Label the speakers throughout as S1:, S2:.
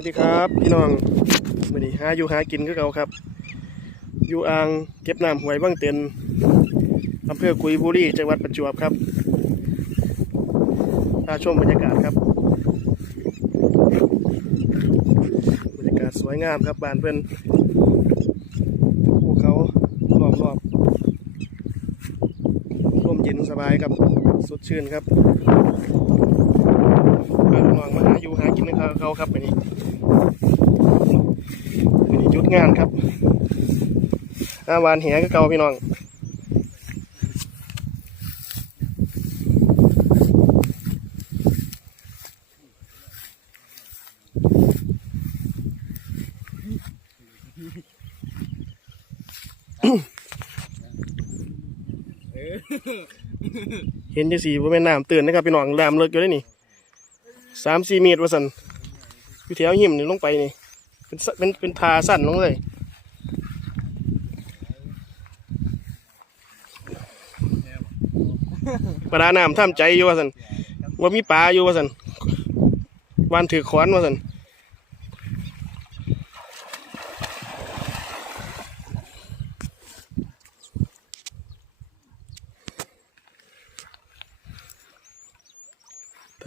S1: วัสดีครับ พี่น้องมื่อนี้หาอยู่หากินก็เก่าครับ อยู่อ่างเก็บน้ำห้วยบ้างเต็นอำเภอกุยบุรีจังหวัดประจวบครับตาชมบรรยากาศครับ บรรยากาศสวยงามครับบานเพื่อนภูเขารอบรอบร่มเย็นสบายครับสดชื่นครับ พาลูน้องมาหาอยู่หากินกับเขาครับวันนี้วันนี้หยุดงานครับอาวานแหก็เก่าพี่น้องเห็นจังสีว่าแม่น้ำตื่นนะครับพี่น้องน้ำเลิกอยู่ได้นี่ สามสี่เมตรว่าสันอยู่แถวหิมนี่ลงไปนี่ เป็นเป็นเป็นทาสั้นลงเลยปลาน้ำท่ามใจอยู่ว่าสันว่ามีปลาอยู่ว่าสันวันถือขวานว่าสัน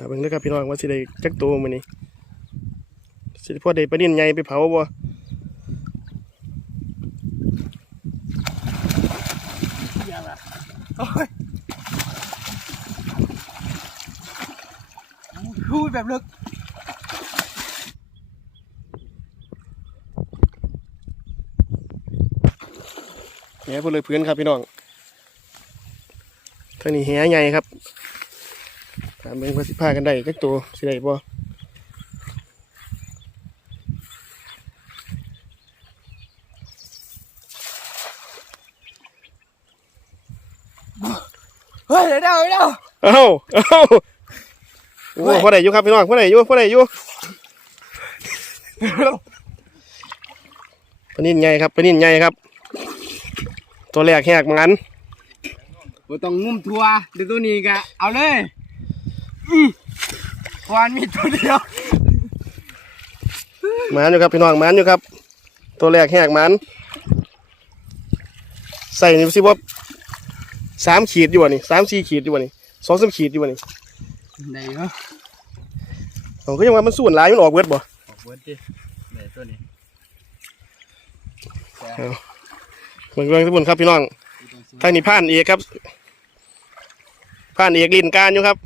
S1: เบิ่งเด้อครับพี่น้องว่าสิได้จักตัวมื้อนี้สิได้พอได้ปลานิ่นใหญ่ไปเผาบ่
S2: พูดแบบลึก
S1: แหพนเลยพื้นครับพี่น้องทางนี้แหใหญ่ครับ ถามเบิ่งว่าสิพากันได้จักตัวสิได้บ่
S2: เฮ้ยเดี๋ยวเดี๋ยวเดี๋ยว
S1: เอ้าเอ้าโอ้พอได้อยู่ครับพี่น้องพอได้อยู่พอได้อยู่ปลานิ่นใหญ่ครับปลานิ่นใหญ่ครับ ตัวแรกแหกมัน
S2: บ่ต้องงุ้มทัวเดี๋ยวตัวนี้กะเอาเลยอืมค วานมีตัวเดียว
S1: หมันอยู่ครับ พี่น้องหมันอยู่ครับ ตัวแรกแหกมันใส่นี่สิว่าสามขีดอยู่วะนี่สามสี่ขีดอยู่วะนี่สองสามขีดอยู่วะนี่
S2: ได้เหรอ
S1: ผมก็ยังว่ามันส่วนหลายมันออกเบิดบ่
S2: ออกเบิดดิได้ตัวนี้
S1: เหมือนเรื่องทุกคนครับพี่น้องทางนี้ผ่านเอกครับผ่านเอกลินการอยู่ครับ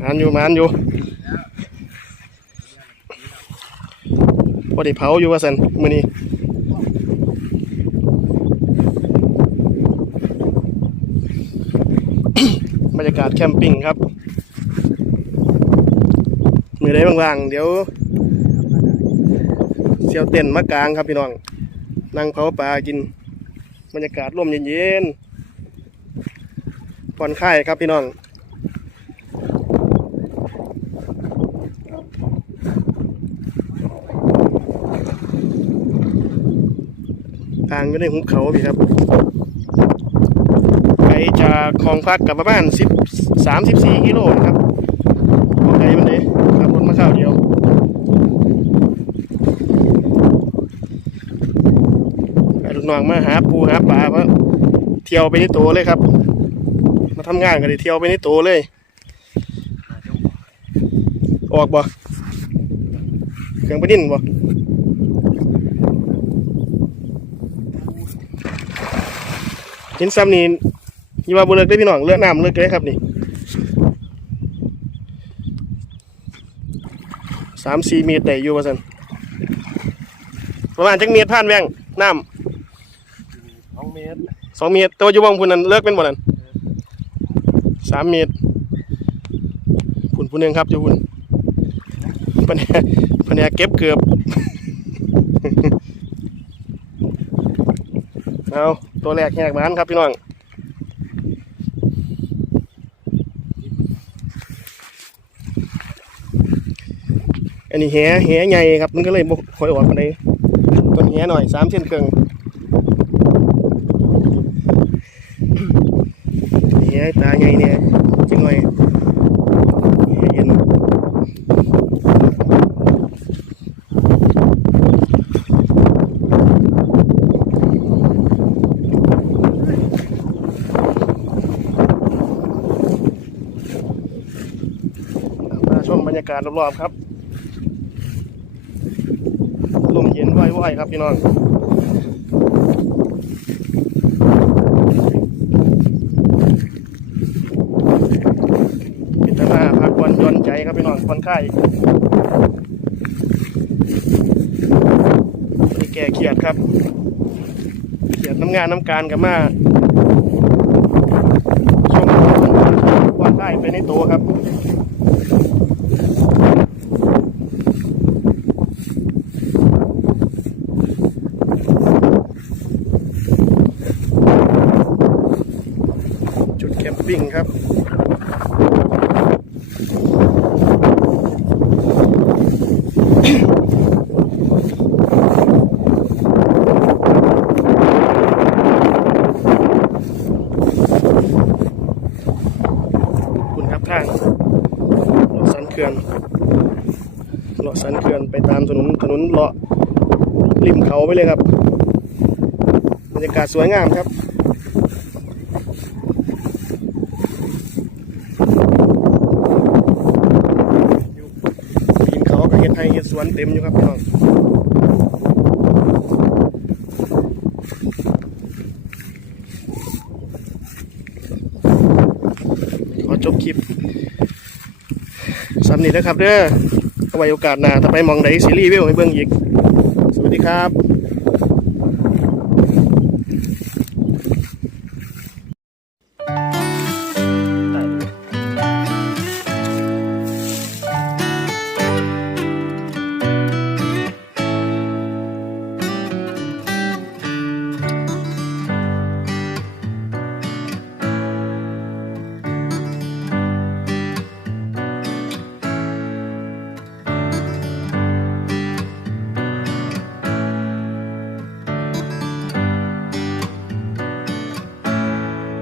S1: มานอยู่มานอยู่พอด้เผาอยู่ว่าสันมือนี้บรรยากาศแคมปิ้งครับ มือได้บางๆ เดี๋ยวเสียวเต้นมากลางครับพี่น้อง นั่งเผาปลากิน บรรยากาศร่มเย็นๆ ผ่อนคลายครับพี่น้องทางอยู่ในหุบเขาพี่ครับไกลจากคลองพักกับประมาณสิบสามสิบสี่กิโลนะครับพอไกลมันเลยขับรถมาข้าวเดียวไปลูกน้องมาหาปูหาปลาเพราะเที่ยวไปในตัวเลยครับ ทำงานกันเลยเที่ยวไปในตัวเลย ออกบ่เครื่องประดินบ่เห็นซ้ำนี่อยี่ว่าบุเลิกได้อพี่น้องเลือกน้ำเลือกเลยครับนี่สามสี่เมตรได้อยู่ว่าสันประมาณจักเมตรผ่านแวงน้
S2: สองเมตรำ
S1: สองเมตรแต่ว่าอยู่บ้องพุ่นนั้นเลิกเป็นบ่นั้นสามเมตรพุ่นพุ่นหนึ่งครับอยู่พุ่นปัญญาปัญญาเก็บเกือบเอาตัวแรกแหกมันครับพี่น้องอันนี้แหแหใหญ่ครับ มันก็เลยบ่ค่อยออกมาได้ต้นแหหน่อยสามเส้นเกิง ให้ตาใหญ่เนี่ยจังหน่อยเย็นชมบรรยากาศรอบๆครับลมเย็นว่ายๆครับพี่น้อง ครับพี่น้องผ่อนคลายไม่แก่เขียดครับ เขียดน้ำงานน้ำการกับมาช่วงผ่อนคลายไปในตัวครับจุดแคมปิ้งครับ คุณครับทางเลาะสันเขื่อนเลาะ สันเขื่อนไปตามถนนถนนเลาะริมเขาไปเลยครับบรรยากาศสวยงามครับอยู่ปีนเขาก็เฮ็ดให้เฮ็ดสวนเต็มอยู่ครับพี่น้องขอจบคลิปสำนีนะครับเด้อ ไว้โอกาสหน้าถ้าไปมองใดซีรีส์วิวให้เบิ่งอีก สวัสดีครับ